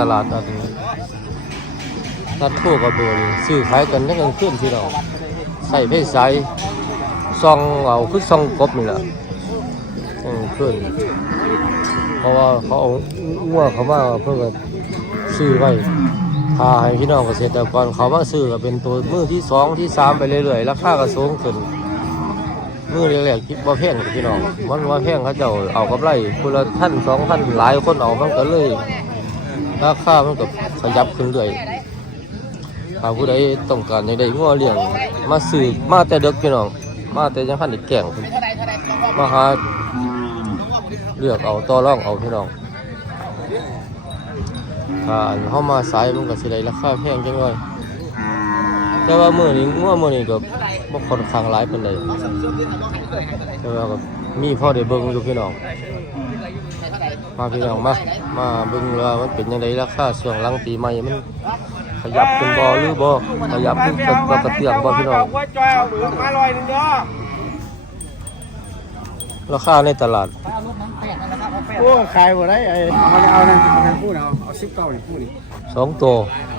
ตลาดนันี้นัดทั่วกับเบอนี่ซื้อขายกันทั้งกลางคืนพี่น้องใส่เพศใส่ซองเอาคือซองกบนี่แหละทั้งกลางคืนเพราะว่าเขาเอางัวเขามาเพื่อซื้อไว้พาให้พี่น้องเกษตรกรเขามาซื้อก็เป็นตัวมือที่สองที่สามไปเรื่อยๆราคาก็สูงขึ้นมือแรกๆคิดว่าแพงพี่น้องมันว่าแพงเขาเจ้าเอากำไรคนละท่านสองท่านหลายคนเอามันก็เลย ราคามันก็ขยับขึ้นเรื่อยถ้าผู้ใดต้องการอยากได้งัวเลี้ยงมาซื้อมาแต่เด็กพี่น้อง มาแต่ยังพันอีกแก่งพุ่นมาหาเลือกเอาต่อรองเอาพี่น้องถ้าเข้ามาสายมันก็สิได้ราคาแพงจังเลยแต่ว่ามือนี้งัวมือนี้ก็บ่ค่อนข้างหลายปานใดแต่ว่าก็มีพ่อได้เบิ่งอยู่พี่น้อง มาพี่น้องมามาบิ่งว่ามันเป็นยังไงราคาช่วงหลังปีใหม่มันขยับเป็นบ่หรือบ่ขยับขึ้นเป็นกระเตื้องบ่พี่น้องว่าจอยเอาหรือมาลอยหนึงเด้อราคาในตลาดโอ้ขายบ่ได้ไอ้เอาเอานั่นเอานั่นพูดเอาเอาสิบเก้านี่พูดนี่สองตัว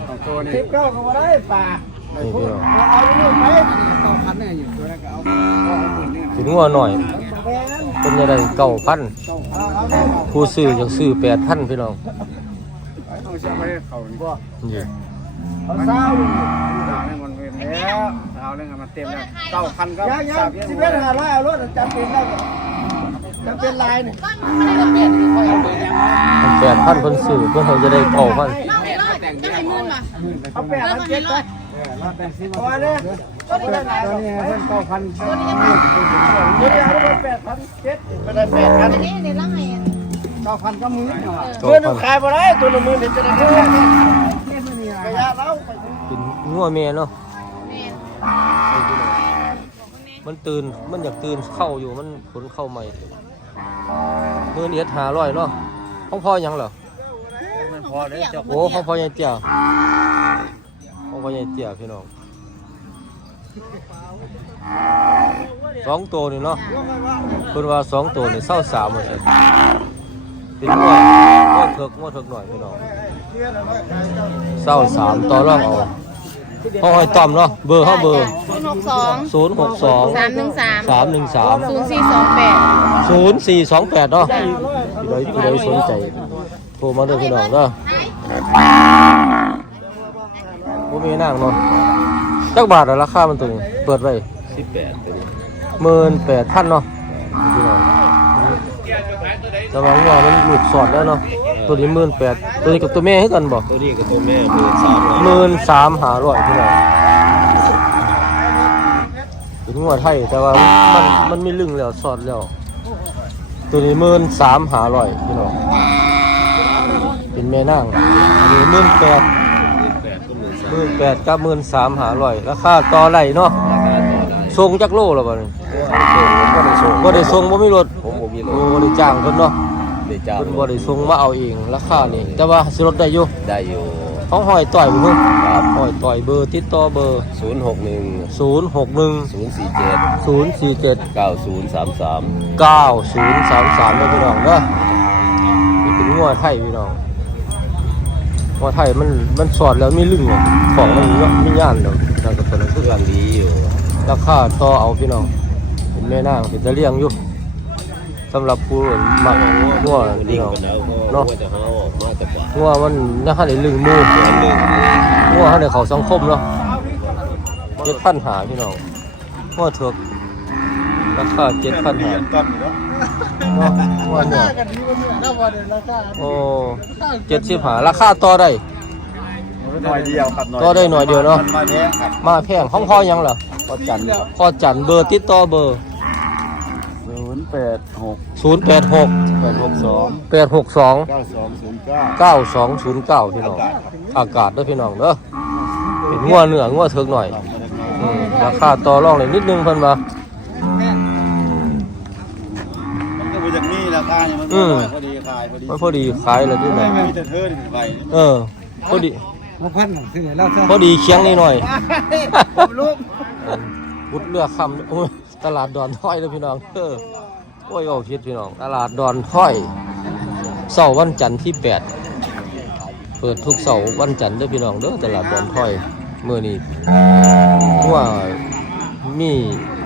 เอาตัวนี้สิบเก้าก็บ่ได้ป่านี่พี่น้องเอาลูกไปเก้าพันเนี่ยอยู่ตัวนั้นก็เอาถึงงัวหน่อย เป็นยังไงเก้าพันเก้าพันผู้ซื้ออยากซื้อแปดพันพี่น้องเนี่บ่นี่เอาเศร้าอยู่ดาวนี่มันเป็นแล้วดาวนี่มันเต็มแล้วเก้าพันก็ยังยังสิบเอ็ดหาร้อยเอารถจำเป็นแล้วจำเป็นลายนี่มันแปดพันเพิ่นซื้อเพิ่นเขาจะได้เก้าพันเอาแปดพันเจ็ดเลยพอเลย ตัวนี้เพิ่นเก้าพันตัวนี้ตัวนี้เอาแปดพันเจ็ดไปได้แปดพันเก้าพันก็มือเพื่อนขายบ่ได้ตัวละหมื่นเดี๋ยวจะได้เท่าไหร่กระยาเราเป็นงัวแม่เนาะมันตื่น มันอยากตื่นเข้าอยู่ มันขนเข้าใหม่ มือเนียดหาร้อยเนาะของพ่อยังเหรอมันพอเลยเจ้าโอ้ของพ่อใหญ่เจียวของพ่อใหญ่เจียวพี่น้อง สองตัวนี่เนาะเพิ่นว่าสองตัวนี่เศร้าสามเลยเป็นงัวงัวเถิกงัวเถิกหน่อยพี่น้องเศร้าสามต่อรองเอาห้องหอยต่อมเนาะเบอร์เขาเบอร์ศูนย์หกสองศูนย์หกสองสามหนึ่งสามสามหนึ่งสามศูนย์สี่สองแปดศูนย์สี่สองแปดเนาะผู้ใดผู้ใดสนใจโทรมาเด้อพี่น้องเนาะบ่มีนั่งเนาะจักบาทอะราคามันตัวนี้เปิดไว้ สิบแปดตัวนี้หมื่นแปดพันเนาะพี่น้องแต่ว่าหัวมันหลุดสอดแล้วเนาะตัวนี้หมื่นแปดตัวนี้กับตัวแม่ให้กันบ่ตัวนี้กับตัวแม่หมื่นสามร้อยหมื่นสามหาร้อยพี่น้องเป็นหัวไทยแต่ว่ามันมันมีลึงแล้วสอดแล้ว ตัวนี้หมื่นสามหาร้อยพี่น้องเป็นแม่นางอันนี้หมื่นแปดแปดก็หมื่นสามหมื่นแปดกับหมื่นสามหาร้อยราคาต่อไหลเนาะราคาต่อได้ ส่งจักโลแล้วบ่นี่ผมก็ได้ส่งบ่ได้ส่งบ่มีรถผมผมมีรโอ้ถได้จ้างเพิ่นเนาะได้จ้างเพิ่นบ่ได้ส่งมาเอาเองราคานี่แต่ว่าสิลดได้อยู่ได้อยู่ของหอยต่อยบ่ฮู้ครับหอยต่อยเบอร์ติดต่อเบอร์ศูนย์หกหนึ่ง061ศูนย์สี่เจ็ด047เก้าศูนย์สามสาม9033นะพี่น้องเด้อนี่เป็นงัวไทยพี่น้องงัวไทยมันมันสอดแล้วมีลึงอะของมันเนาะมีย่านแล้วนั่นก็ตัวนั้นคือเครื่กัอนงดีอยู่ ราคาต่อเอาพี่น้องเป็นแม่นางเป็นตะเลียงอยู่สำหรับผู้มักงัวมันพี่น้องกันแล้วเนาะว่าะหาออกมาแต่ป่างัวมันน่าให้ลึงมูอันหนึ่งงัวให้เขาสังคมเนาะเจ็ดพันหาพี่น้องงัวเถือกราคาเจ็ดพันหาเนาะงัวเนื้อกันที่มันเนี่ยถ้าว่าเดี๋ยวราคาโอ้เจ็ดสิบหาราคาต่อได้ หน่อยเดียวครับหน่อยต่อได้หน่อยเดียวเนาะ มาแพงครับมาแพงห้องพ่อยังเหรอพอจันทร์ครับพ่อจันเบอร์ติดต่อเบอร์ ศูนย์แปดหกศูนย์แปดหกแปดหกสองแปดหกสองเก้าสองศูนย์เก้าเก้าสองศูนย์เก้าพี่น้อง อากาศเด้อพี่น้องเด้อเป็นงัวเนื้องัวเถิกหน่อย อืมราคาต่อรองเลยนิดนึงเพิ่นว่า มันก็บ่จากนี้ราคาเนี่ยมันอืม พอดีขายพอดีมันพอดีขายแล้วด้วยนะมีแต่เธอถึงไปเออพอดี มาพันคือเราจะพอดีเคียงนิดหน่อย ผมลูกบุดเลือกคำโอ้ยตลาดดอนถ้อยเด้อพี่น้องเออโอ้ยเอาผิดพี่น้อง ตลาดดอนถ้อยเสาร์วันจันทร์ที่แปดเปิดทุกเสาร์วันจันทร์เด้อพี่น้องเด้อตลาดบอนถ้อยมื้อนี้ว่ามี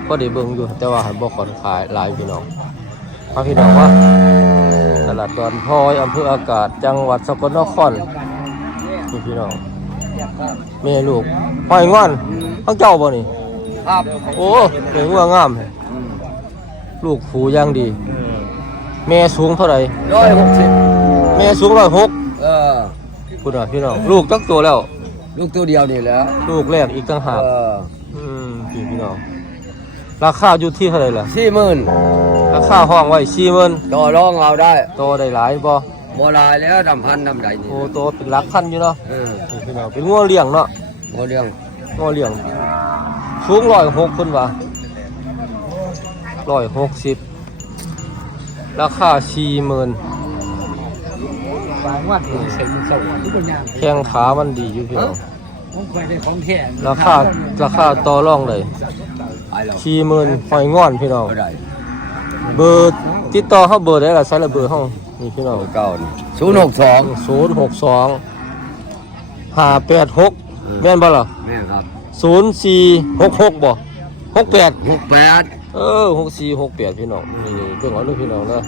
ก็ได้เบิ่งอยู่แต่ว่าหันบ่ค่อนขายหลายพี่น้องมาพี่น้องว่าตลาดดอนทอยอำเภออากาศจังหวัดสกลนคร นี่พี่น้องแม่ลูกห้อยงอนทั้งเจ้าบ่นี่ ครับโอ้เลี้ยงวัวงามแท้ลูกผูอย่างดี แม่สูงเท่าไหร่ร้อยหกสิบแม่สูงร้อยหกเออคุณอะพี่น้องลูกจักตัวแล้ว ลูกตัวเดียวนี่แหล้วลูกแรกอีกต่างหากเอออืมพี่พี่น้องราคาอยู่ที่เท่าไหร่ล่ะสี่หมื่นราคาห้องไว้สี่หมื่นต่อรองเอาได้ โตได้หลายบ่ บัวลายแล้วดำพันดำใดนี่โอ้โตเป็นหลักพันอยู่เนาะเออนี่พี่น้องเป็นงัวเลี้ยงเนาะบัวเลี้ยงงัวเลี้ยงสูงร้อยหกคนว่าร้อยหกสิบราคาสี่หมื่นฟางวัดนี่เสร็จมันสวรรค์ที่เป็นยังแข้งขามันดีอยู่พี่น้องผมเคยได้ของแท้ราคาราคาต่อรองเลยไปแล้วสี่หมื่นหอยงอนพี่น้องก็ได้เบอร์ติดต่อเขาเบอร์ได้ละใช้ละเบอร์เขา นี่พี่น้องเก้าศูนย์หกสองศูนย์หกสองห้าแปดหกแม่นบ่ล่ะแม่ครับศูนย์สี่หกหกบ่หกแปดหกแปดเออหกสี่หกแปดพี่น้องนี่เบิ่งเอาเลยพี่น้องเด้อ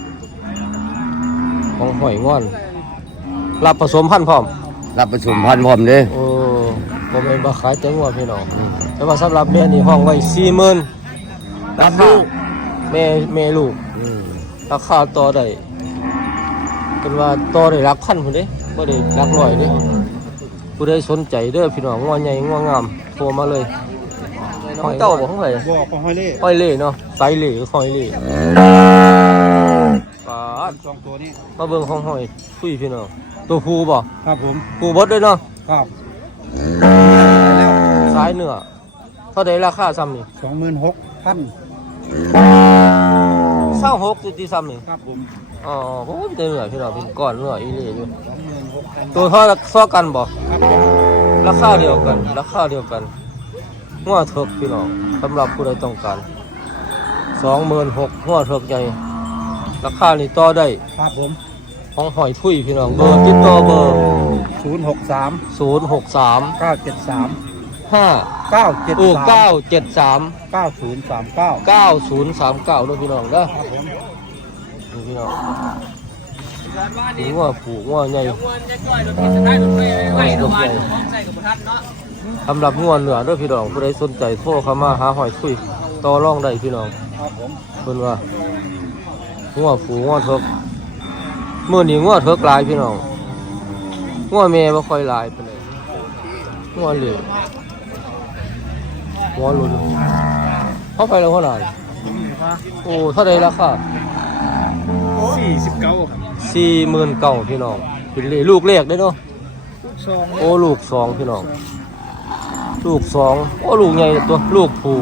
ของหอยงอนรับผสมพันธุ์พร้อมรับประชุมพันพร้อมเด้โอ้ผมเป็นบ่ขายแต่งัวพี่น้องแต่ว่าสำหรับแม่นี่ห้องไว้สี่หมื่นรับลูกแม่แม่ลูกราคาต่อได้ เป็นว่าต่อได้หลักพันพุ่นเด้บ่ได้หลักร้อยเด้ผู้ใดสนใจเด้อพี่น้องงัวใหญ่งัวงามโทรมาเลยของเจ้าบ่ของไผบ่ของห้อยเล่ห้อยเล่เนาะไซเล่หรือห้อยเล่ปาดสองตัวนี้มาเบิ่งของห้อยคุยพี่น้องตัวผู้บ่ครับผมผู้บดด้วยเนาะครับสายเนื้อเท่าใดราคาซ้ำนี่สองหมื่นหกพัน26จุดที่ซ้ำนี่ครับผม อ๋อโอ้ยเป็นเนื้อพี่น้องเป็นก้อนเนื้ออีเล่อยู่สองหมื่นหกพันตัวเท่าซอกันบ่ครับผมราคาเดียวกัน ราคาเดียวกันหัวเถิกพี่น้องสำหรับผู้ใดต้องการสองหมื่นหกหัวเถิกใหญ่ราคานี่ต่อได้ครับผมของหอยทุยพี่น้องเบอร์ติดต่อเบอร์ศูนย์หกสามศูนย์หกสามเก้าเจ็ดสามห้าเก้าเจ็ดโอ้สามเก้าเจ็ดสามเก้าศูนย์สามเก้าเก้าศูนย์สามเก้าด้วยพี่น้องเด้อครับผมนี่ พี่น้องนี่งัวผูกงัวใหญ่สำหรับงัวเหนือเด้วยพี่น้องผู้ใดสนใจโทรเข้ามาหาหอยทุยต่อรองได้พี่น้องครับผมเพิ่นว่างัวผูงัวเถิกมื้อนี้งัวเถิกหลายพี่น้องงัวแม่บ่ค่อยหลายปานใดงัวเหลืองัวหลุนเข้าไปแล้วเท่าไหร่โอ้เท่าใดราคา สี่สิบเก้าครับสี่หมื่นเก้าพี่น้องเป็นเลลูกเลขได้เนาะสองโอ้ลูกสองพี่น้อง ลูกสองโอ้ลูกใหญ่ตัวลูกผู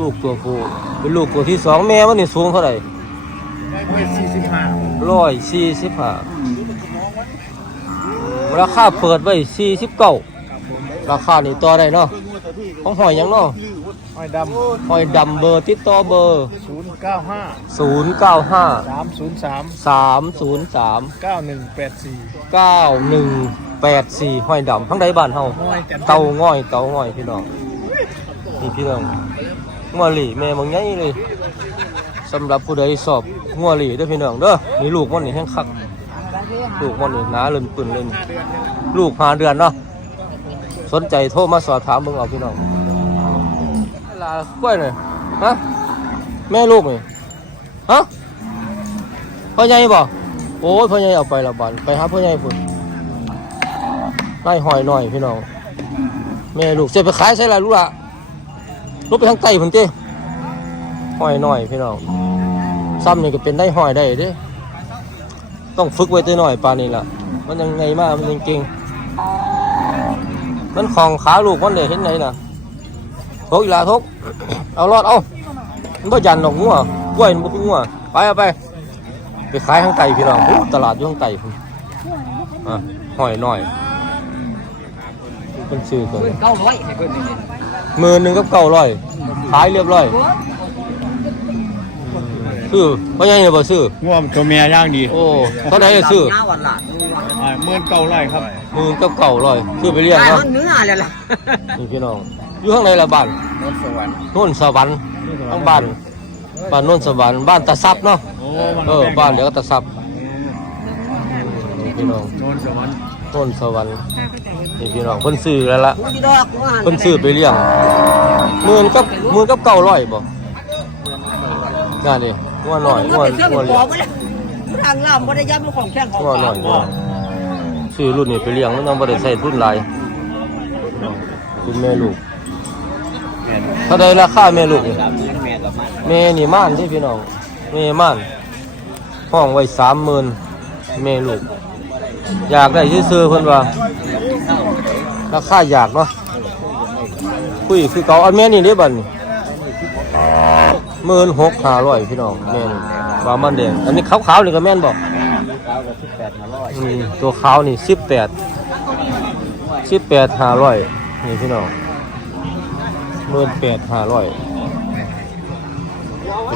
ลูกตัวผูเป็นลูกตัวที่สองแม่มันนี่สูงเท่าไหร่สี่สิบห้าร้อยสี่สิบห้าราคาเปิดไว้สี่สิบเก้าราคานี่ต่อได้เนาะของหอยหยังเนาะ ห้อยดหอยดำเบอร์ติดต่อเบอร์ำศูนย์เก้าห้าศูนย์เก้าห้าสามศูนย์สามสามศูนย์สามเก้าหนึ่งแปดสี่เก้าหนึ่งแปดสี่หอยดำทั้งใดบ้านเฮาห้อยจันเตาง่อยเตาง่อยพี่น้องนี่พี่น้องงัวหลีแม่บางใหญ่เลยสำหรับผู้ใดสอบงัวหลีเด้อพี่น้องเด้อนี่ลูกมันนี่แห้งคักลูกมันนี่หนาเลิ่นปืนเลยนี่ลูกหาเดือนเนาะสนใจโทรมาสอบถามเบิ่งเอาพี่น้อง ลากล้วยหน่ยฮะแม่ลูกนี่ฮะพ่อใหญ่บ่โอ้ยพ่อใหญ่เอาไปและบานไปหาพ่อใหญ่พุ่นไล่หอยหน่อยพี่น้องแม่ลูกเสียไปขายใส่ละลูกละลูกไปทางใต้ผมเจ้หอยหน่อยพี่น้องซ้ำนี่ก็เป็นได้หอยได้เด้ต้องฝึกไว้ตัวหน่อยปานนี้ล่ะมันยังไงมากมันยังเก่งมันของขาลูกมันเลยเห็นไหนน่ะ ทกอีกและทกเอารอดเอามันบ่ยันดอกงัวกล้วยมันบ่เป็นงัวไปเอาไปไปขายทางไต่พี่น้องอู้ตลาดอยู่ทางไต่พุ่นอะห้อยหน่อยเป็นชื่อตัวนี้เก้าร้อยให้เพิ่นนี่หมื่นหนึ่งกับเก้าร้อยขายเรียบร้อยซื้อเพราะยังไงบ่ซื้อง่วงตัวเมียย่างดีโอ้ตอนไหนจะซื้อหน้าวันหลานอ่าเมื่อนเก่าไรครับมือก็เก่าลอยคือไปเลี้ยงตายเนาะมันเนื้อเลยล่ะนี่พี่น้อง อยู่ข้างในละบ้านนนสวรรค์โน่นสวรรค์ทั้งบ้านบ้านโน่นสวรรค์บ้านตะซับเนาะโอ้เออบ้านเดี๋ยวก็ตะซับนี่พี่น้องนนสวรรค์โน่นสวรรค์นี่พี่น้องเพิ่นซื้อแล้วล่ะกูจะดอกกูหันเพิ่นซื้อไปเลี้ยงหมื่นกับหมื่นกับเก้าร้อยบ่นั่นนี่งัวหน่อยมันงัวเป็นเครื่องงัวบเลี้ยองกไปเลยทางล่ามบ่ได้ย้ำของแข้งของงัวหน่อยงัวซื้อรุ่นนี้ไปเลี้ยงมันยังบ่ได้ใส่ทุนหลายคุณแม่ลูกเท่าใดราคาแม่ลูกนี่แม่นี่ม่านที่พี่น้องแม่ม่านห้องไว้สามหมื่นแม่ลูก อยากได้ซื้อๆเพิ่นว่าราคาอยากเนาะคุยคือเก่าอันแม่นี่เด้บัดนี่หมื่นหกห้าร้อยพี่น้องแม่นี่ว่ามันแดงอันนี้ขาวๆนี่ก็แม่นบอกอืมตัวขาวนี่สิบแปดสิบแปดห้าร้อยนี่พี่น้อง หมื่นแปดห้าร้อย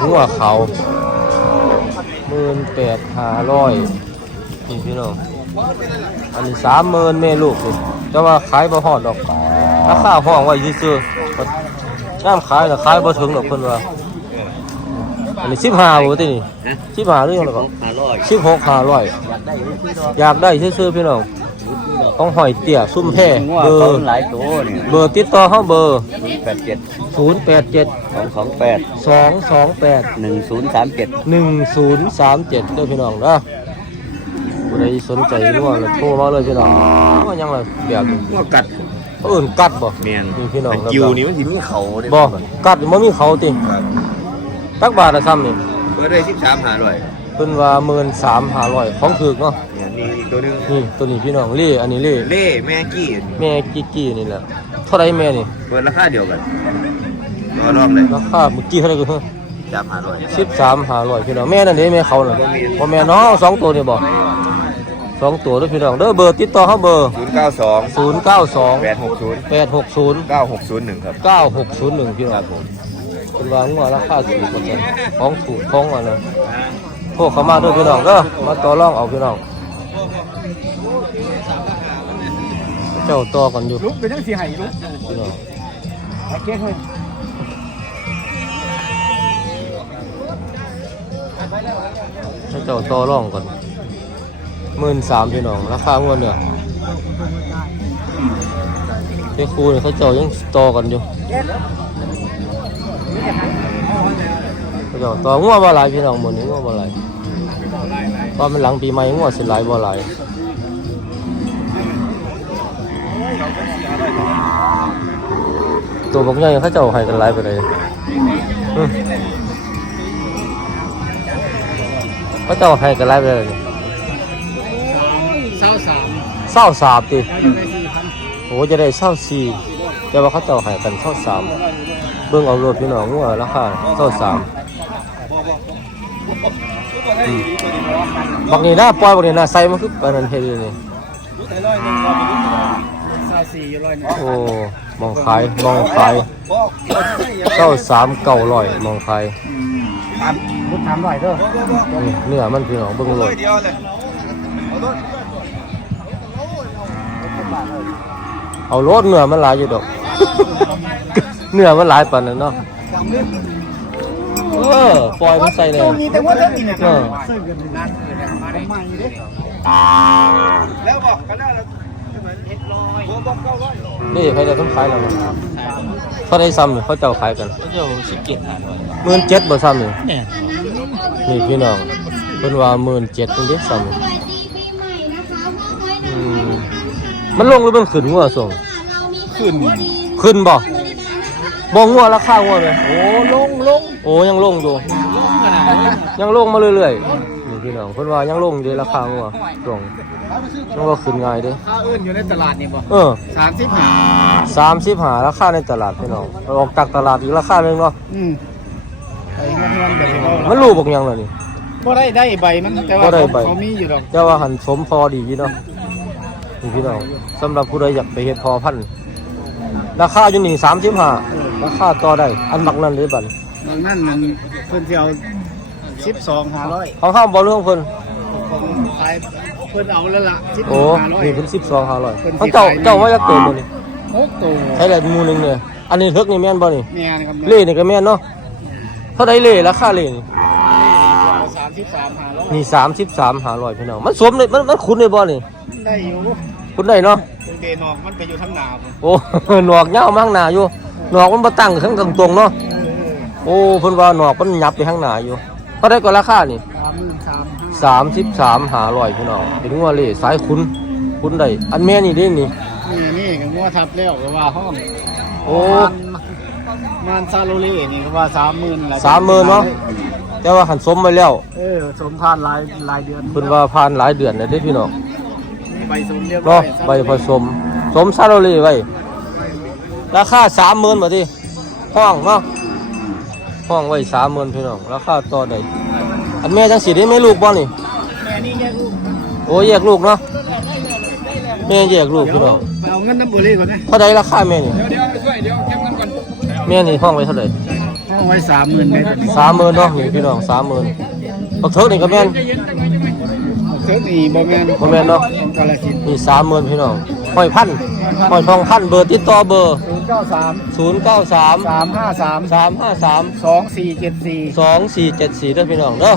หัวเขาหมื่นแปดห้าร้อยนี่พี่น้องอันนี้สามหมื่นแม่ลูกนี่แต่ว่าขายบ่ฮอดดอกราคาห้องไว้ซื่อๆน้ำขายน่ะขายบ่ถึงดอกเพิ่นว่าอันนี้สิบห้าบ่ตินี่สิบห้าหรือยังล่ะก็ห้าร้อยสิบหกห้าร้อยอยากได้ซื่อๆพี่น้อง ต้องหอยเตี้ยซุ่มแพร่เบอร์หลายตัวเนี่ยเบอร์ติดต่อเฮาเบอร์แปดเจ็ด087สองสองแปด228หนึ่งศูนย์สามเจ็ดหนึ่งศูนย์สามเจ็ดเด้อพี่น้องนะผู้ใดสนใจง่วงเลยโทรมาเลยพี่น้องว่ายังไงแบบนี้ก็กัดเขาอื่นกัดบ่เมียนนี่พี่น้องแต่กิวนี่มันสิมีเขาเด้บ่กัดมันมีเขาติครับตักบาทละซ้ำนี่เปิดได้สิบสามห้าร้อยเพิ่นว่าหมื่นสามห้าร้อยของถูกเนาะเนี่ยนี่อีกตัวหนึงนี่ตัวนี้พี่น้องเล่อันนี้เล่เล่แม่กี้แม่กิ๊กกี้นี่แหละเท่าไรแม่นี่เปิดราคาเดียวกันรอรอบเลยราคาเมื่อกี้เท่าไหรก็คือสามห้าร้อยสิบสามห้าร้อยพี่น้องแม่นั่นเด้แม่เขาน่ะบ่แม่น้องสองตัวนี่บ่สองตัวเด้อพี่น้องเด้อเบอร์ติดต่อเขาเบอร์ศูนย์เก้าสองศูนย์เก้าสองแปดหกศูนย์แปดหกศูนย์ เก้าหกศูนย์หนึ่งครับ เก้าหกศูนย์หนึ่งพี่น้องเป็นวางว่าราคาถูกกว่ากันของถูกของอันนั้นพวกเขามาด้วยพี่น้องเด้อมาต่อรองเอาพี่น้อง เจ้าต่อกันอยู่ลุกเป็นยังสีไห้ลุกพี่น้องไอ้เก๊กเลยให้เจ้าต่อรองก่อนหมื่นสามพี่น้องราคางวดเนี่ยไอ้ครูเนี่ยเขาเจ้ายังต่อกันอยู่เขาเจ้าต่องัวบ่หลายพี่น้องหมดนี้งัวบ่หลายเพราะมันหลังปีใหม่งัวสิหลายบ่หลาย ตัวบางอย่างเขาเจ้าให้กันหลายไปเลยอืมเขาเจ้าให้กันหลายไปเลยเศร้าสามเศร้าสามติโอ้จะได้เศร้าสี่แต่ว่าเขาเจ้าให้กันเศร้าสามเบิ่งเอารถพี่น้องงัวราคาเศร้าสามบักนี่นะปล่อยบักนี่นะใส่มันคือปานนั้นเฮ็ดอยู่นี่ เศร้าสี่ร้อยหนึ่งโอ้มองขายมองขายเศร้าสามเก่าร้อยมองขายลุกถามหน่อยเด้อนี่เนื้อมันพี่น้องเบิ่งรถเอารถเนื้อมันหลายอยู่ดอกเนื้อมันหลายปานนั้นเนาะเออปล่อยมันใส่เลยมีแต่ว่าเท่านี้เนี่ยเออซื้อกันนัดเลย นะมาใหม่เด้นี่ใครจะต้องขายเราเขาได้ซ้ำนี่เขาเจ้าขายกันเขาเจ้าสิบเจ็ดหมื่นเจ็ดบ่ซ้ำนี่เนี่ยนี่พี่น้องเพิ่นว่าหมื่นเจ็ดเป็นเด็กซ้ำนี่อืมมันลงหรือมันขึ้นงัวส่งขึ้นขึ้นบ่บ่งัวราคางัวเลยโอ้ลงลงโอ้ยังลงอยู่ขนาดนั้นยังลงมาเรื่อยๆนี่ พี่น้องเพิ่นว่ายังลงอยู่ราคางัวลงยังว่าขึ้นง่ายเด้ค่าอื่นอยู่ในตลาดนี่บ่เออสามสิบห้าสามสิบหาราคาในตลาดพี่น้องออกจากตลาดอีกราคาหนึงเนาะอืมไอ้เงินเงินแบบนี้เขามันรู้บอกยังเลยนี่บ่ได้ได้ใบมันแต่ว่าบ่ได้เขาใบเขามีอยู่ดอกเจ้าว่าหันสมพอดีพี่เนาะนี่พี่น้องสำหรับผู้ใดอยากไปเฮ็ดพอพันธุ์ราคาอยู่นี่สามสิบห้าราคาต่อได้ อันบักนั้นหรือบันบางนั่นมันเพิ่นสิเอา สิบสองห้าร้อยเขาห้ามบอเรื่องเพิ่นของขายพิ่นเอาแล้วล่ะสิบโอ้ห้าร้อย นี่เป็นสิบสองห้าร้อยเพิ่นสิเขาเจ้าขาย เจ้าว่าจะเกิดบ่นี่หกตัวใช่แหละหมูหนึงเนี่ยอันนี้เทิกนี่แม่นบ่นี่แม่นครับเล่นี่ก็แม่นเนาะเท่าไดเล่ราคาเล่นี่สามสิบสามห้าร้อยนี่สามสิบสามห้าร้อยพี่น้องมันสวมเลยมันมันคุ้นเลยบ่นี่ได้อยู่คุ้นได้เนาะคุณเดนอกมันไปอยู่ทั้งหนาวโอ้ หนวกยาวมาข้างหน้าอยู่หนวกมันบ่ตั้งข้างตรงๆเนาะ โอ้เพิ่นว่าหนวกมันยับไปข้างหน้าอยู่ เท่าไดก็ราคานี่สามหมื่นสามห้าสามสิบสามหาร้อยพี่น้องเป็นงัวเล่สายคุ้นคุ้นได้อันแม่นี่เด้นี่นี่นี่ก็งัวทับแล้วก็ว่าห้องโอ้มานซาโลเล่นี่ก็ว่าสามหมื่นสามหมื่นเนาะแต่ว่าหันสมไปแล้ว เออสมทานหลายหลายเดือนเพิ่นว่าผ่านหลายเดือนแล้วเด้พี่น้องใบสมเรียบร้อเนาะยใบผสม สมซาโรลีไว้ราคาสามหมื่นบาทที่ห้องเนาะ ห้องไว้สามหมื่นพี่น้องราคาต่อได้อันแม่จังสีได้ไหม่ลูกบ่นี่แม่นี่แยกลูกโอ้แยกลูกเนาะแม่แยกลูกพี่น้องไปเอาเงินน้ำบุหรี่ก่อนนะเท่าใดราคาแม่นี่เดี๋ยวเดี๋ยวช่วยเดี๋ยวเก็บเงินก่อนแม่นี่ห้องไว้เท่าไหร่ห้องไว้สามหมื่นเลยสามหมื่นเนาะนี่พี่น้องสามหมื่นบักเทิกนี่ก็แม่นเทิร์นี่บ่แม่นบ่แม่นเนาะกาลสินธุ์นี่สามหมื่นพี่น้องห้อยพันห้อยทองพันเบอร์ติดต่อเบอร์ศูน ย์เก้าสามศูนย์เก้าสามสามห้าสามสามห้าสามสองสี่เจ็ดสี่สองสี่เจ็ดสี่ด้วยพี่น้องเด้อ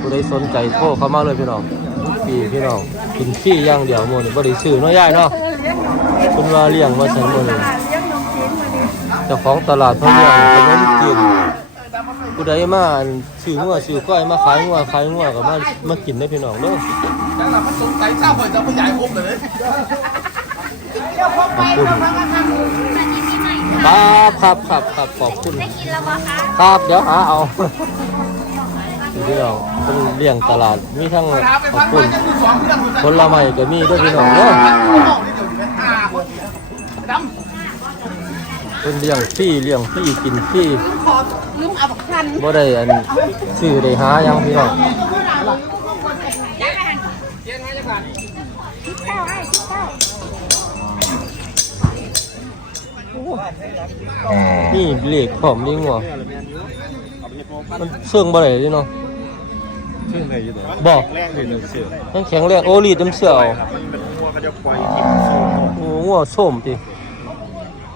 ผู้ใดสนใจโทรเข้ามาเลยพี่น้องพี่พี่น้องกินขี้อย่างเดียวหมดนี่บ่ได้ซื้อเน้อยย่ายเนาะคุณว่าเลี้ยงมาใส่หมดนี่เจ้าของตลาดเพิ่นเลี้ยงขนมจีนผู้ใดมาซื้องัวซื้อก้อยมาขายงัวขายงัวก็มามากินได้พี่น้องเด้อขอบคุณ ครับครับครับครับขอบคุณ ได้กินแล้วปะคะครับเดี๋ยวหาเอาพี่น้องเป็นเลี้ยงตลาดมีทั้งขอบคุณผลไม้ก็มีด้วยพี่น้องเนาะเป็นเลี้ยงฟรีเลี้ยงฟรีกินฟรีลืมเอาบักทันบ่ได้อันซื้อได้หาหยังพี่น้อง นี่เลขพร้อมนี่งัวมันเสื่องบ่ได้เด้เนาะซึ่งในอยู่ตัวบอกแรกเลยหนึ่งเสือมันแข็งแรงโอรีดน้ำเสือเอามันเป็นวัวก็จะปล่อยกินสู้โอ้งัวส้มติ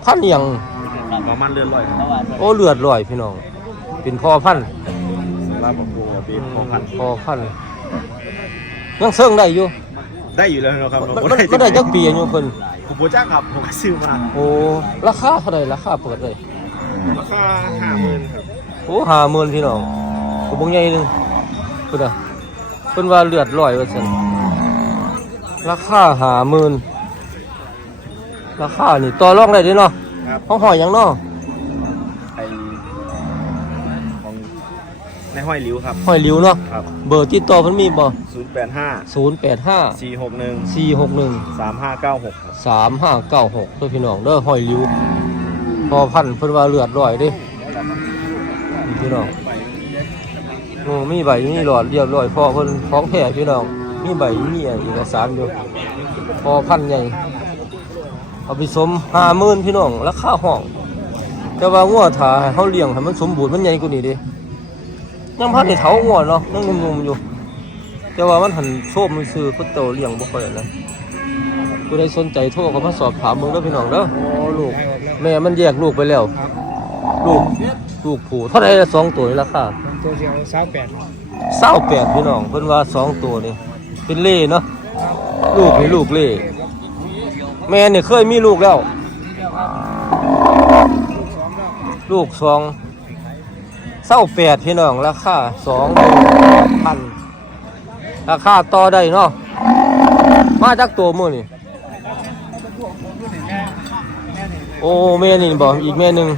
พันธุ์หยังประมาณเลือดลอยโอ้เลือดลอยพี่น้อง เป็นพ่อพันธุ์สำหรับบัวปีพอพันพ่อพันธุ์ยังเสื่องได้อยู่ ได้อยู่แล้วครับมันมันมันได้จักปีอายุเพิ่น ผมโบจ้างครับผมก็ซื้อมาโอ้ราคาเท่าไหร่ราคาเปิดเลย ราคาห้าหมื่นครับโอ้ห้าหมื่นพี่น้องกระบงใหญ่หนึงเพิ่นอะเพิ่นว่าเลือดลอยว่าซั่นราคาห้าหมื่นราคานี่ต่อรองได้เด้เนาะครับห้องหอยหยังเนาะ ในห้อยลิ้วครับหอยหลิวเนาะครับ เบอร์ติดต่อเพิ่นมีบ่ศูนย์แปดห้า085สี่หกหนึ่ง461สามห้าเก้าหก3596ด้วยพี่น้องเด้อหอยหลิวพอพันธุ์เพิ่นว่าเลือดลอยเด้นี่พี่น้องโอ้มีใบมีหลอดเรียบร้อยพอเพิ่นของแท้พี่น้องมีใบมีเอกสารอยู่พอพันธุ์ใหญ่เอาไปสม50,000พี่น้องราคาห้อง แต่ว่างัวถ้าให้เฮาเลี้ยงให้มันสมบูรณ์มันใหญ่กว่านี้เด้ ยังพันได้เฒ่างัวเนาะยังหนุ่มๆอยู่ แต่ว่ามันหันโชมมันซื้อเขาโตเลี้ยงบ่ค่อยนะผู้ใดสนใจโทรเข้ามาสอบถามเบิ่งเด้อพี่น้องเด้อโอ้ลูกแม่มันแยกลูกไปแล้ว ลูกลูกผู้เท่าไหร่ละสองตัวนี่ราคาตัวเดียวสามแปดเศร้าแปดพี่น้องเพิ่นว่าสองตัวนี่เป็นเล่เนาะลูกนี่ลูกเล่แม่นี่เคยมีลูกแล้ว ลูกสอง เศร้าแปดพี่น้องราคาสองพันราคาต่อได้เนาะมาจากตัวมือนี่โอ้แม่นี่บอกอีกแม่หนึ่ง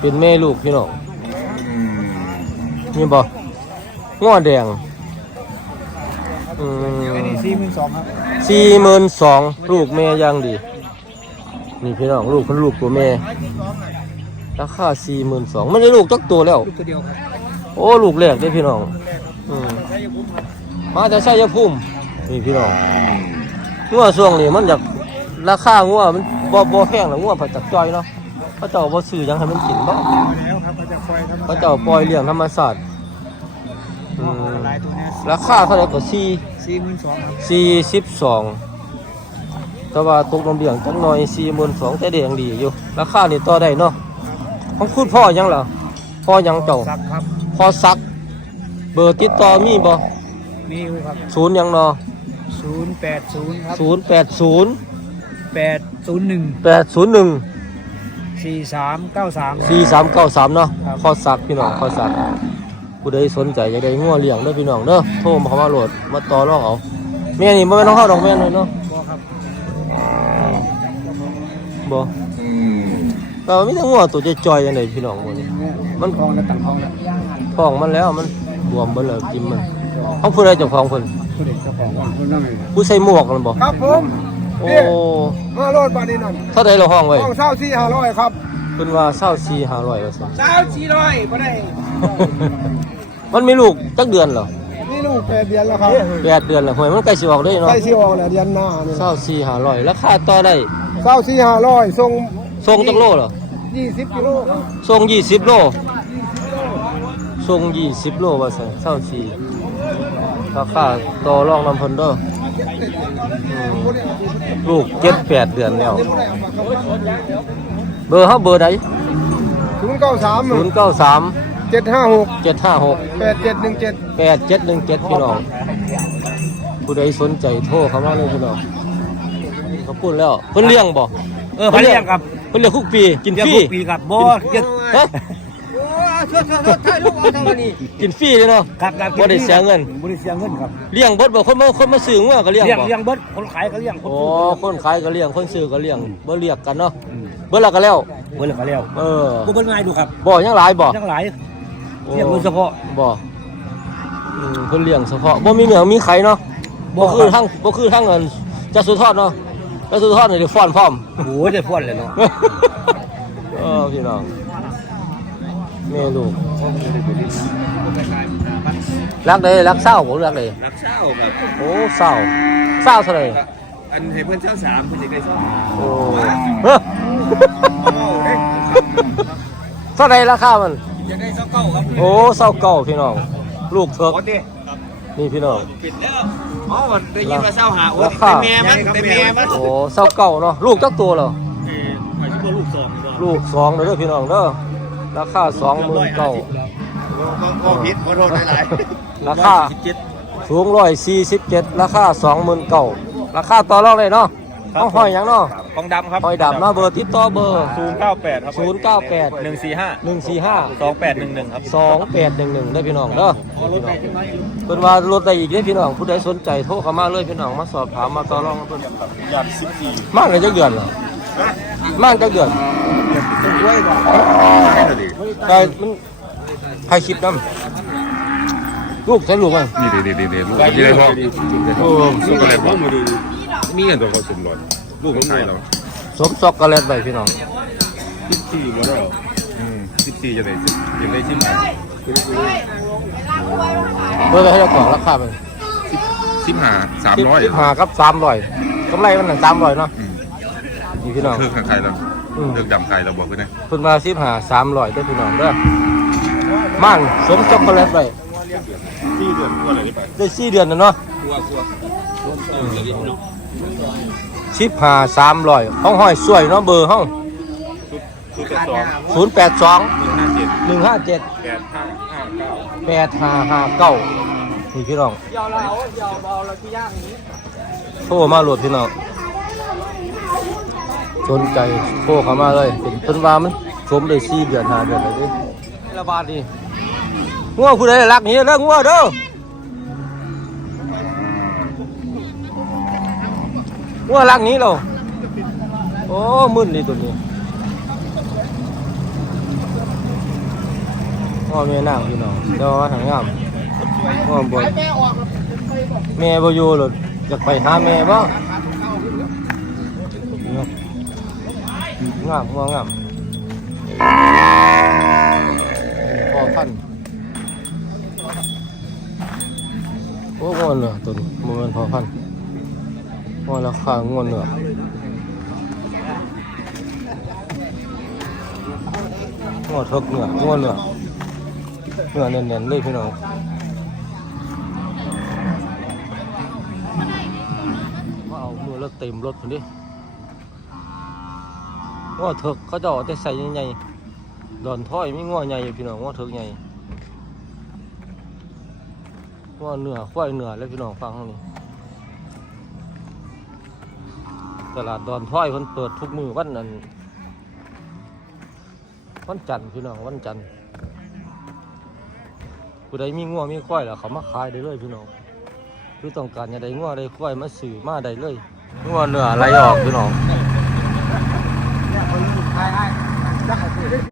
เป็นแม่ลูกพี่น้องนี่บอกง้อแดงอืมสี่หมื่นสองครับสี่หมื่นสองลูกแม่ย่างดี นี่พี่น้องลูกคนลูกตัวแม่ ราคาสี่หมื่นสองไม่ได้ลูกจักตัวแล้ว ลูกตัวเดียวครับโอ้ลูกแรกได้อพี่น้องอืมมาจะใช้ยาพุ่มนี่พี่น้องงัวช่วงนี้มันอยากราคางัวมันบ่บ่แพงหรอกงัวผัดจักจ้อยเนาะเขาเจ้าบ่ซื้อหยังให้มันกินบ่แล้วครับมันจะคอยทำเขาเจ้าปล่อยเลี้ยงธรรมชาติอืมายตัวนี้ราคาเท่าไหร่ก็สี่สี่หมื่นสองครับสี่สิบสองแต่ว่าตกลงเบี่ยงจังหน่อยสี่หมื่นสองแต่เดียงดีอยู่ราคานี่ต่อได้เนาะ ของคุณพ่อยังเหรอพ่อยังเจ้าสักครับพ่อซัก เบอร์ติดต่อมีบ่มีอยู่ครับศูนย์ยังเนาะศูนย์แปดศูนย์ครับศูนย์แปดศูนย์แปดศูนย์หนึ่งแปดศูนย์หนึ่งสี่สามเก้าสามสี่สามเก้าสามเนาะครับพ่อซักพี่น้องพ่อซักผู้ใดสนใจอยากได้งัวเลี้ยงเด้อพี่น้องเด้อโทรมาเข้ามาโหลดมาต่อรองเอาแม่นี่บ่แม่นน้องเข้าดอกแม่นเลยเนาะบ่ครับบ่ แต่ว่ามีแต่งัวตัวจอยๆจังไดพี่น้องหมื้นี้มันคลองแล้วตั้งคลองแล้วท้องมันแล้วมันบวมเบิดแล้วกินมันของผู้ใดเจ้าของเพิ่นผู้เด็กเจ้าของว่าคนนั่งอยู่ผู้ใส่หมวกนั่นบ่ครับผมโอ้มาโลดบานี้นั่นเท่าใดเราห้องไว้ห้องเช่าสี่ห้าร้อยครับเพิ่นว่า24 500ว่าซั่นเช่าสี่ร้อยบ่ได้มันมีลูกจักเดือนเหรอนี่ลูกแปดเดือนแล้วครับแปดเดือนแล้วหวยมันใกล้สิออกเด้เนาะใกล้สิออกแล้วเดือนหน้านี่24 500ราคาต่อได้เช่าสี่ห้าร้อยส่ง ส่งจักโลเหรอยี่สิบกิโลครับส่งยี่สิบโลส่งยี่สิบโลว่าสั่นเท่าสี่ราคาต่อรองนำเพันเด้ออืมลูกเจ็ดแปดเดือนแล้ว เบอร์เขาเบอร์ใดศูนย์เก้าสามศูนย์เก้าสามเจ็ดห้าหกเจ็ดห้าหกแปดเจ็ดหนึ่งเจ็ดแปดเจ็ดหนึ่งเจ็ดพี่น้องผู้ใดสนใจโทรเข้ามาเลยพี่น้องเขาพูดแล้วเพิ่นเลี้ยงบ่เออพันเลี้ยงครับ เพิ่นเลี้ยงคุกปีกินเลี้ยงฟรี ทุกปีครับบ่เลี้ยงฮะ โอ้ช่วยช่วยช่วยถ่ายรูปเอาทางนี้กินฟรีเลยเนาะ ครับครับบ่ได้เสียเงิน บ่ได้เสียเงินครับเลี้ยงเบดบ่คนมาคนมาซื้องัวก็เลี้ยงเลี้ยงบ่เลี้ยงเบิดคนขายก็เลี้ยงคนโอ้ซื้อก็เลี้ยงคนขายก็เลี้ยงคนซื้อก็เลี้ยงบ่เรียกกันเนาะอืมเบิดและก็แล้ว เบิดแล้วก็แล้วเออบ่เบิดง่ายดูครับบ่ยังหลายบ่ยังหลายเลี้ยงโดยเฉพาะบ่อืมเพิ่นเลี้ยงเฉพาะบ่มีเหนือมีไข่เนาะบ่คือทั้งบ่คือทั้งเงินจะสุดทอดเนาะ จะสุดทอดนี่ได้ฟ้อนพร้อมโอ้ยได้ฟ้อนเลยเนาะเออพี่น้องแม่ลูกรักใดรักเศร้าบ่รักใดรักเช่าครับโอ้เศร้าเศร้าเท่าไหร่อันให้เพื่อนเช่าสามเพื่อนจะได้เช่าโอ้เฮ้อเท่าไหร่ราคามัน จะได้เช่าเก้าครับโอ้เศร้าเก่าพี่น้อง ลูกเถิกโอ้ดินี่พี่น้องปิดแล้ว อ๋อได้ยินว่าเช่าหาโอ้ราคาเต็มแม่มันเต็มแม่มันโอ้เศร้าเก่าเนาะลูกจักตัวเหรอหมายถึงว่าลูกสองลูกสองเด้อพี่น้องเด้อราคาสองหมื่นเก้าก็ผิดขอโทษหลายราคาสูงร้อยสี่สิบเจ็ดราคาสองหมื่นเก้าราคาต่อรองเลยเนาะ ต้องห้อยหยังเนาะกองดำครับห้อยดับเนาะเบอร์ติดต่อเบอร์ ศูนย์เก้าแปดครับศูนย์เก้าแปดหนึ่งสี่ห้าหนึ่งสี่ห้าสองแปดหนึ่งหนึ่งครับสองแปดหนึ่งหนึ่งได้อพี่น้องเด้อพี่น้องเพิ่นว่ารถได้อีกเด้อพี่น้องผู้ใดสนใจโทรเข้ามาเลยพี่น้องมาสอบถามมาต่อรองกับเพิ่นยามสิบสี่มากเลยจักเดือนเหรอมากจักเดือนด้วยบ่ใช่เลยกายมันใครคลิปนำลูกใช่ลูกมั้ยนี่เดี๋ยวเดี๋ยวเดี๋ยวลูกที่ได้พ่อโอ้ลูกอะไรพ่อ มาดูมีอันตัวผสมหลอดลูกมันไทยเราสมช็อกโกแลตไปพี่น้องสิบสี่มาแล้วอืมสิบสี่จะได้จะได้ชิมเบอร์อะไรให้เราก่อนราคาเป็นสิบห้าสามร้อยสิบห้ากับสามร้อยกำไรมันหนึ่งสามร้อยเนาะนี่พี่น้องเลือกทางใครเราอืมเลือกดำใครเราบอกกันนะเพิ่นมาสิบห้าสามร้อยได้อพี่น้องเด้อม่านสมช็อกโกแลตไปที่เดือนตัวอะไรนี่ไปได้สี่เดือนแล้วเนาะ สิบห้าสามร้อยห้องห้อยสวยเนาะเบอร์ห้องคือจะสองศูนย์แปดสองหนึ่งห้าเจ็ดหนึ่งห้าเจ็ดแปดห้าห้าเก้าแปดห้าห้าเก้านี่พี่น้องโทรมาโหลดพี่น้องสนใจโทรเข้ามาเลยเป็นต้นว่ามันชมได้สี่เดือนห้าเดือนเลยเดิระบาดดิงัวผู้ใดรักนี้เด้องัวเด้อ งัวรักนี้เราโอ้มึนเลยตัวนี้งัวแม่นางพี่น้องเจ้าว่าหางงามงัวบ่แม่ออกแม่บ่อยู่หรอกอยากไปหาแม่บ่งามงัวงามพอพันโอ้งวนเหนือตัวนี้บ่แมันพอพัน ว่าราคางวนเหรอหัวทกเหนือหัวเหนือเหนือเน้นๆเลยพี่น้องว่าเอามือแล้วเต็มรถคนดิหัวทกเขาจะเอาแต่ใส่ใหญ่ๆดอนถ้อยไม่งัวใหญ่พี่น้องหัวทกใหญ่ว่าเหนือควายเหนือแล้วพี่น้องฟังตรงนี้ ตลาดดอนท้อยเพิ่นเปิดทุกมือวันนั้นวันจันทร์พี่น้องวันจันทร์ผู้ใดมีง้อมีควายแล้วเขามาขายได้เลยพี่น้องคือต้องการจะได้ง้อได้ควายมาสื่อมาได้เลยง้อเหนือไหลออกพี่น้อง